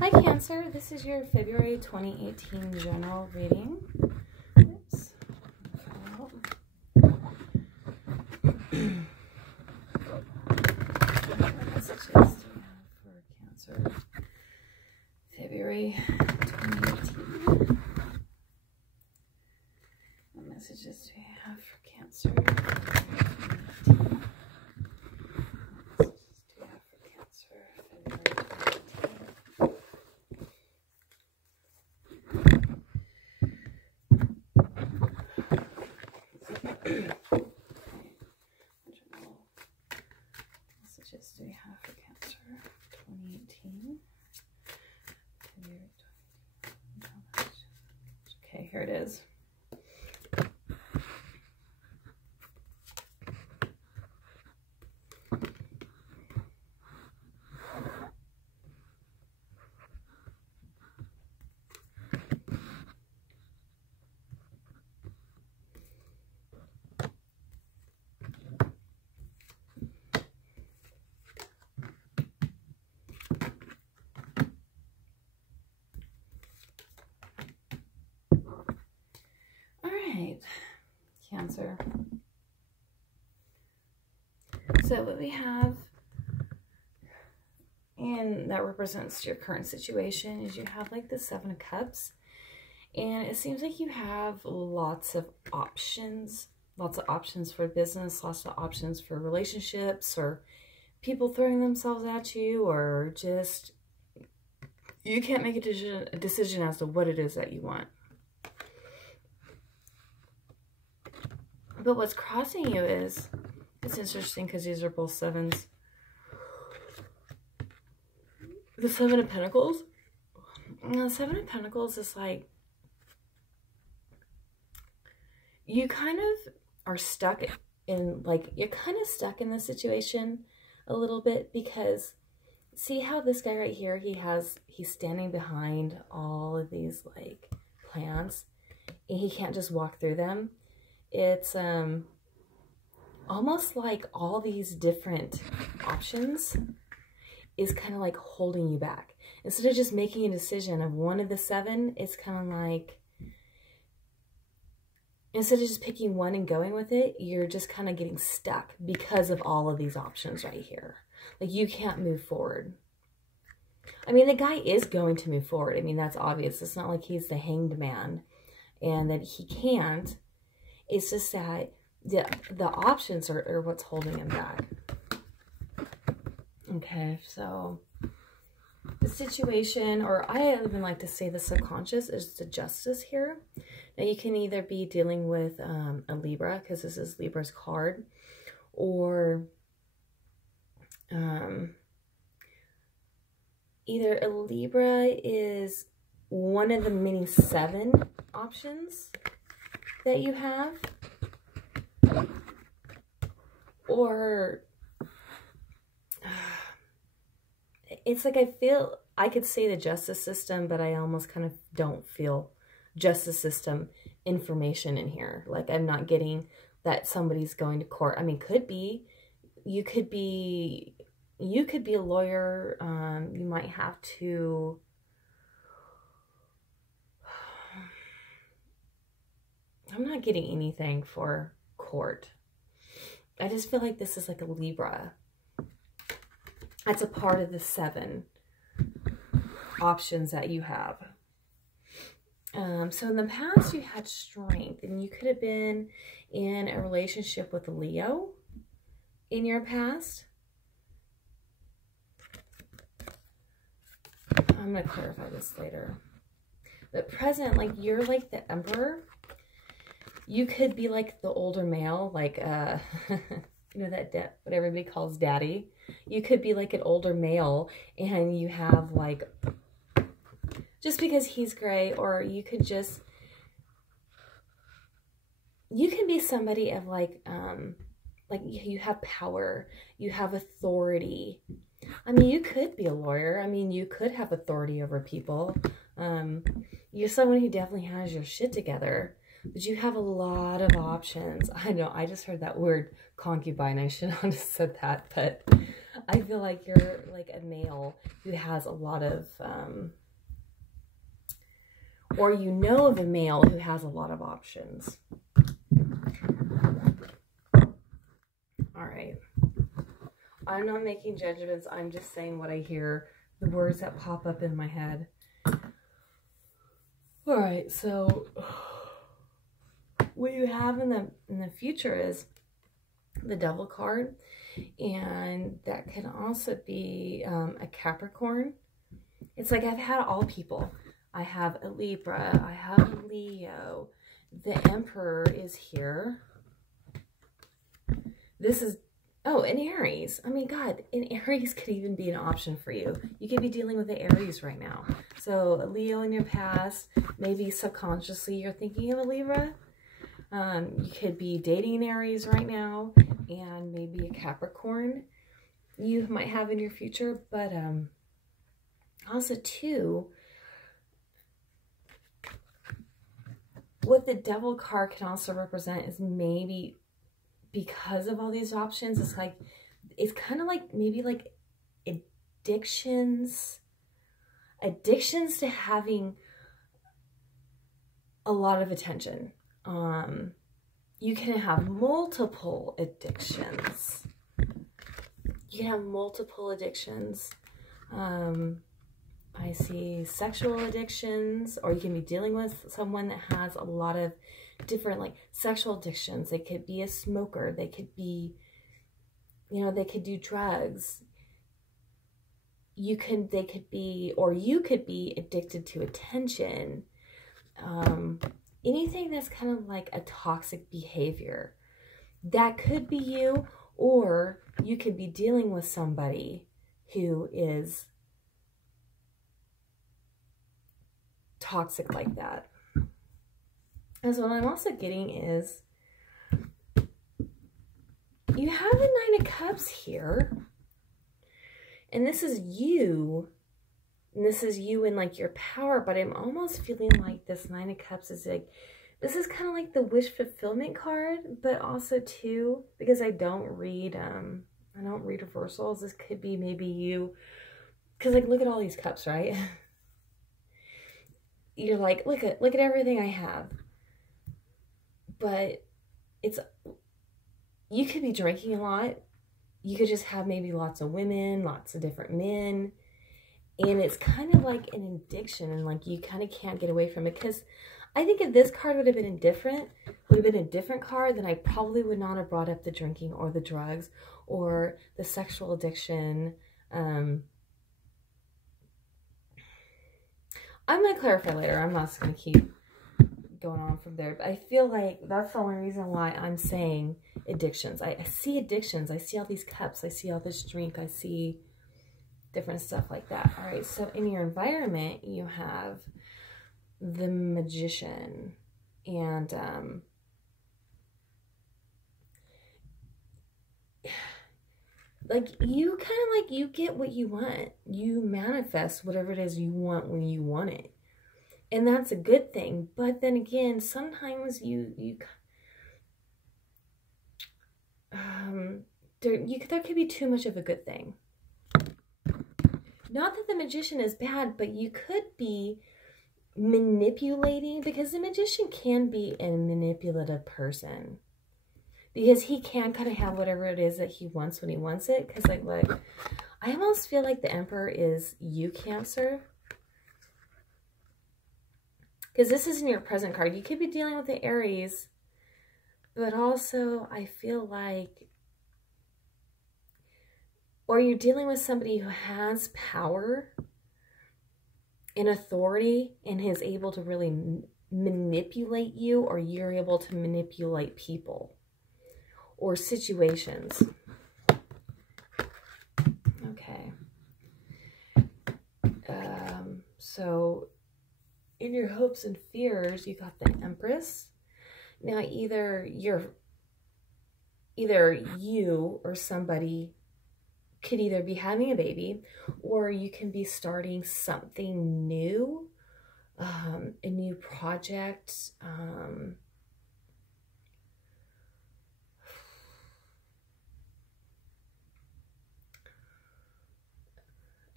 Hi Cancer, this is your February 2018 general reading. Oops. What messages do we have for Cancer? February 2018. What messages do we have for Cancer? Messages do we have for Cancer 2018? Okay, here it is. Cancer. So what we have, and that represents your current situation, is you have like the Seven of Cups, and it seems like you have lots of options for business, lots of options for relationships, or people throwing themselves at you, or just you can't make a decision as to what it is that you want. But what's crossing you is, it's interesting because these are both sevens. The Seven of Pentacles. The Seven of Pentacles is like, you kind of are stuck in, like, you're kind of stuck in this situation a little bit, because see how this guy right here, he's standing behind all of these like plants, and he can't just walk through them. It's almost like all these different options is kind of like holding you back. Instead of just making a decision of one of the seven, it's kind of like, instead of just picking one and going with it, you're just kind of getting stuck because of all of these options right here. Like, you can't move forward. I mean, the guy is going to move forward. I mean, that's obvious. It's not like he's the hanged man and that he can't. It's just that the options are what's holding him back. Okay, so the situation, or I even like to say the subconscious, is the Justice here. Now, you can either be dealing with a Libra, because this is Libra's card, or either a Libra is one of the many seven options that you have, or it's like, I could say the justice system, but I almost kind of don't feel justice system information in here. Like, I'm not getting that somebody's going to court. I mean, could be, you could be a lawyer. You might have to, I'm not getting anything for court. I just feel like this is like a Libra. That's a part of the seven options that you have. So in the past, you had strength, and you could have been in a relationship with a Leo in your past. I'm going to clarify this later. But present, like, you're like the Emperor. You could be like the older male, like, you know, that what everybody calls daddy. You could be like an older male, and you have like, just because he's gray, or you could just, you can be somebody of like you have power, you have authority. I mean, you could be a lawyer. I mean, you could have authority over people. You're someone who definitely has your shit together. But you have a lot of options. I know, I just heard that word concubine. I should not have said that, but I feel like you're like a male who has a lot of, or you know of a male who has a lot of options. All right. I'm not making judgments. I'm just saying what I hear, the words that pop up in my head. All right. So what you have in the future is the Devil card, and that can also be a Capricorn. It's like I've had all people. I have a Libra, I have a Leo, the Emperor is here. This is, oh, an Aries. I mean, God, an Aries could even be an option for you. You could be dealing with the Aries right now. So a Leo in your past, maybe subconsciously you're thinking of a Libra. You could be dating an Aries right now, and maybe a Capricorn you might have in your future. But also too, what the Devil card can also represent is maybe because of all these options, it's like, it's kind of like maybe like addictions to having a lot of attention. You can have multiple addictions. You can have multiple addictions. I see sexual addictions, or you can be dealing with someone that has a lot of different like sexual addictions. They could be a smoker. They could be, you know, they could do drugs. They could be, or you could be addicted to attention. Anything that's kind of like a toxic behavior. That could be you, or you could be dealing with somebody who is toxic like that. And so what I'm also getting is you have the Nine of Cups here, and this is you, and this is you in like your power, but I'm almost feeling like this Nine of Cups is like, this is kind of like the wish fulfillment card, but also too, because I don't read reversals, this could be maybe you, because like look at all these cups, right? You're like, look at everything I have. But it's, you could be drinking a lot. You could just have maybe lots of women, lots of different men. And it's kind of like an addiction, and like you kind of can't get away from it. Because I think if this card would have been a different card, then I probably would not have brought up the drinking or the drugs or the sexual addiction. I'm going to clarify later. I'm not just going to keep going on from there. But I feel like that's the only reason why I'm saying addictions. I see addictions. I see all these cups. I see all this drink. I see different stuff like that. All right. So in your environment, you have the Magician. And like you kind of like, you get what you want. You manifest whatever it is you want when you want it. And that's a good thing. But then again, sometimes there could be too much of a good thing. Not that the Magician is bad, but you could be manipulating, because the Magician can be a manipulative person. Because he can kind of have whatever it is that he wants when he wants it. Because like, look, I almost feel like the Emperor is you, Cancer. Because this isn't your present card. You could be dealing with the Aries. But also, I feel like, or you're dealing with somebody who has power and authority and is able to really manipulate you, or you're able to manipulate people or situations. Okay. So in your hopes and fears, you got the Empress. Now either you or somebody could either be having a baby, or you can be starting something new, a new project.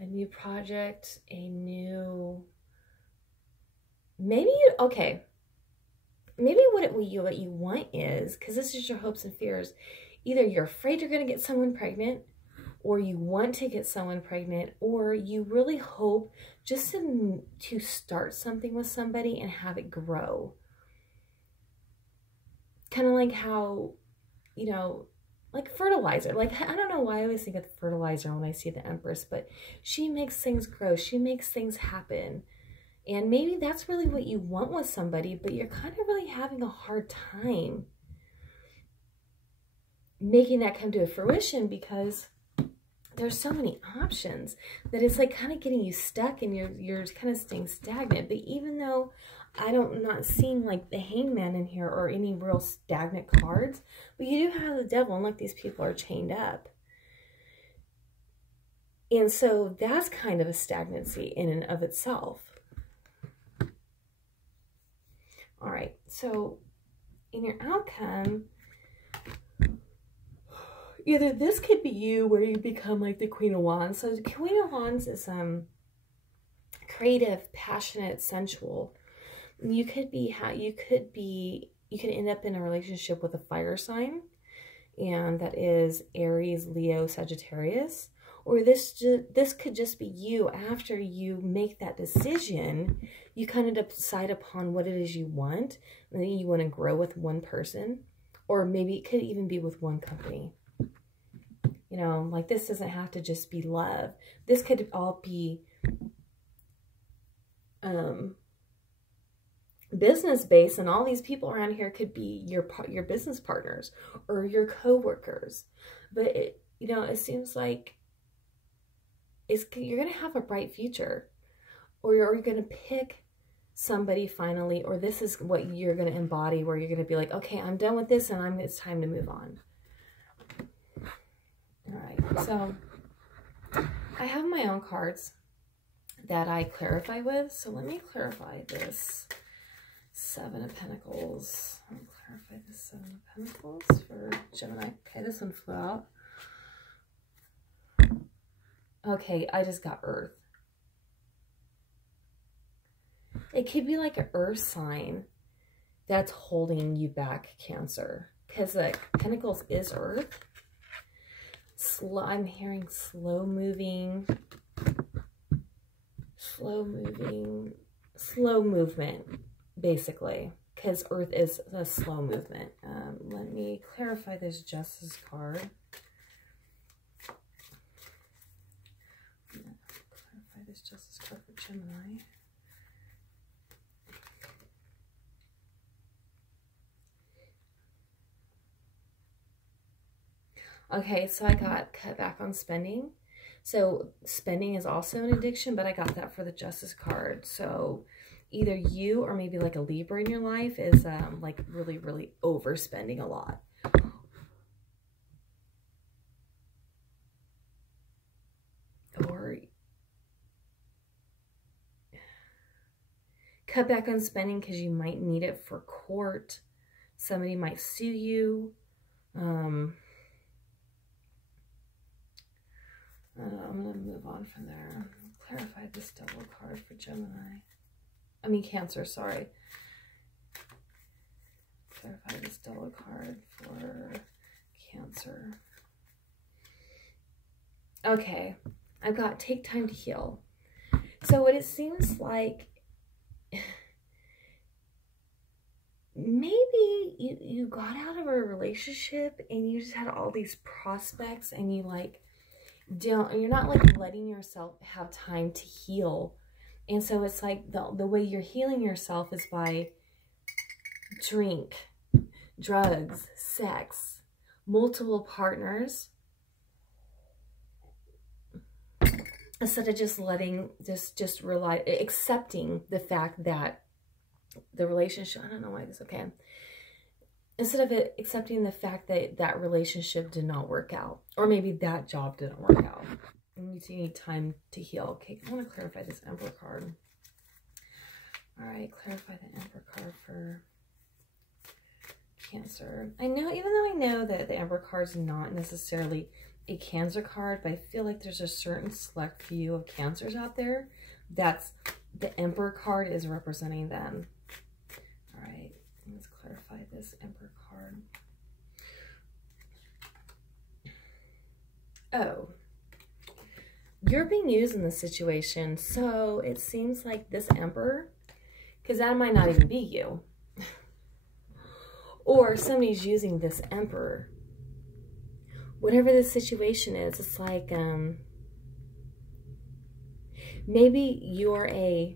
a new project, a new, maybe, okay, maybe what you want is, because this is your hopes and fears, either you're afraid you're going to get someone pregnant, or you want to get someone pregnant, or you really hope just to start something with somebody and have it grow. Kind of like how, you know, like fertilizer. Like, I don't know why I always think of fertilizer when I see the Empress, but she makes things grow. She makes things happen. And maybe that's really what you want with somebody, but you're kind of really having a hard time making that come to fruition because there's so many options that it's like kind of getting you stuck and you're kind of staying stagnant. But even though I'm not seeing like the Hangman in here or any real stagnant cards, but you do have the Devil, and look, these people are chained up. And so that's kind of a stagnancy in and of itself. All right, so in your outcome, either this could be you where you become like the Queen of Wands. So the Queen of Wands is creative, passionate, sensual. You could end up in a relationship with a fire sign, and that is Aries, Leo, Sagittarius. Or this could just be you after you make that decision. You kind of decide upon what it is you want, and then you want to grow with one person, or maybe it could even be with one company. You know, like this doesn't have to just be love. This could all be business based, and all these people around here could be your business partners or your co-workers. But you know, it seems like you're going to have a bright future, or you're going to pick somebody finally, or this is what you're going to embody, where you're going to be like, okay, I'm done with this and it's time to move on. All right, so I have my own cards that I clarify with. So let me clarify this Seven of Pentacles. Let me clarify this Seven of Pentacles for Gemini. Okay, this one flew out. Okay, I just got Earth. It could be like an Earth sign that's holding you back, Cancer. Because the Pentacles is Earth. I'm hearing slow movement, basically. Because Earth is a slow movement. Let me clarify this Justice card. Clarify this Justice card for Gemini. Okay, so I got cut back on spending. So spending is also an addiction, but I got that for the Justice card. So either you or maybe like a Libra in your life is like really, really overspending a lot. Or cut back on spending because you might need it for court. Somebody might sue you. I'm going to move on from there. Clarify this Devil card for Gemini. I mean Cancer, sorry. Clarify this Devil card for Cancer. Okay, I've got take time to heal. So what it seems like, maybe you got out of a relationship and you just had all these prospects and you like, you're not like letting yourself have time to heal. And so it's like the way you're healing yourself is by drink, drugs, sex, multiple partners, instead of just letting accepting the fact that the relationship, I don't know why this, okay. Instead of accepting the fact that that relationship did not work out, or maybe that job didn't work out, and you need time to heal. Okay, I want to clarify this Emperor card. All right, clarify the Emperor card for Cancer. I know, even though I know that the Emperor card is not necessarily a Cancer card, but I feel like there's a certain select few of Cancers out there that's the Emperor card is representing them. All right, let's clarify this Emperor card. Oh, you're being used in this situation, so it seems like this Emperor, because that might not even be you, or somebody's using this Emperor. Whatever the situation is, it's like maybe you're a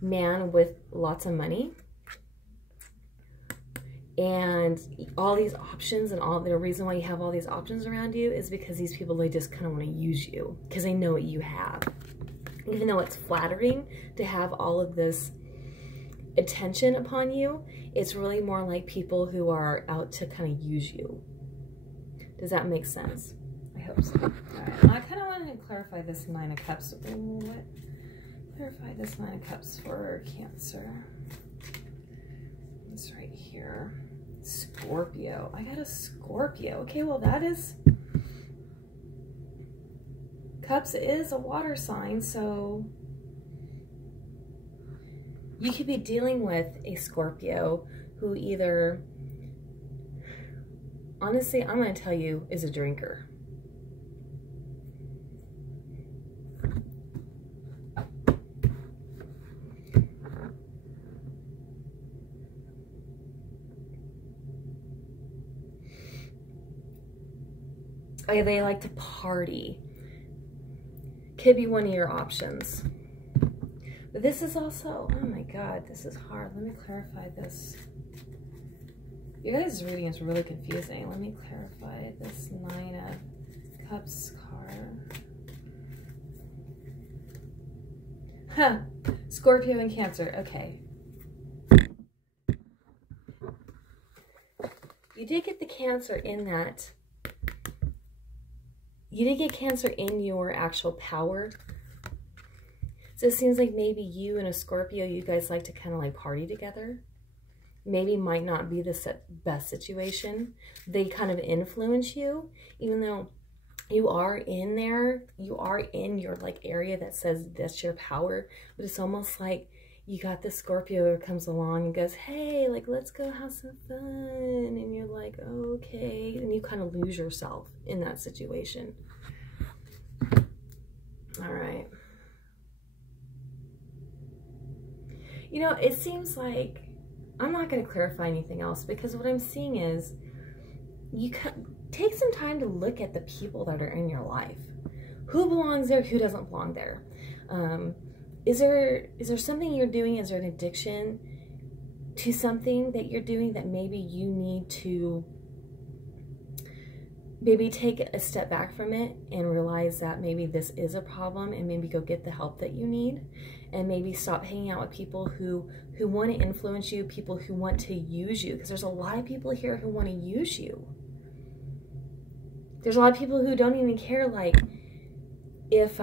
man with lots of money and all these options, and all the reason why you have all these options around you is because these people, they just kind of want to use you because they know what you have. Even though it's flattering to have all of this attention upon you, it's really more like people who are out to kind of use you. Does that make sense? I hope so. All right. I kind of wanted to clarify this Nine of Cups. What? Clarify this Nine of Cups for Cancer. It's right here. Scorpio. I got a Scorpio. Okay, well that is... Cups is a water sign, so... You could be dealing with a Scorpio who either... Honestly, I'm going to tell you, is a drinker. They like to party. Could be one of your options. But this is also, oh my God, this is hard. Let me clarify this. You guys' reading is really confusing. Let me clarify this Nine of Cups card. Huh. Scorpio and Cancer. Okay. You did get the Cancer in that. You did get Cancer in your actual power. So it seems like maybe you and a Scorpio, you guys like to kind of like party together. Maybe might not be the best situation. They kind of influence you, even though you are in there, you are in your like area that says that's your power, but it's almost like you got this Scorpio who comes along and goes, hey, like, let's go have some fun. And you're like, okay. And you kind of lose yourself in that situation. All right. You know, it seems like, I'm not going to clarify anything else because what I'm seeing is you take some time to look at the people that are in your life. Who belongs there? Who doesn't belong there? Is there something you're doing? Is there an addiction to something that you're doing that maybe you need to maybe take a step back from it and realize that maybe this is a problem and maybe go get the help that you need, and maybe stop hanging out with people who want to influence you, people who want to use you, because there's a lot of people here who want to use you. There's a lot of people who don't even care, like, if,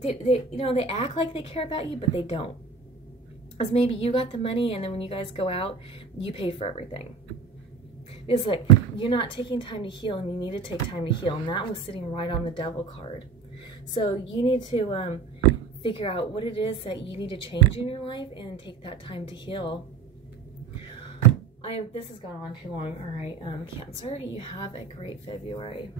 they you know, they act like they care about you, but they don't. Because maybe you got the money, and then when you guys go out, you pay for everything. It's like, you're not taking time to heal, and you need to take time to heal, and that was sitting right on the Devil card. So you need to figure out what it is that you need to change in your life and take that time to heal. This has gone on too long. All right, Cancer, you have a great February.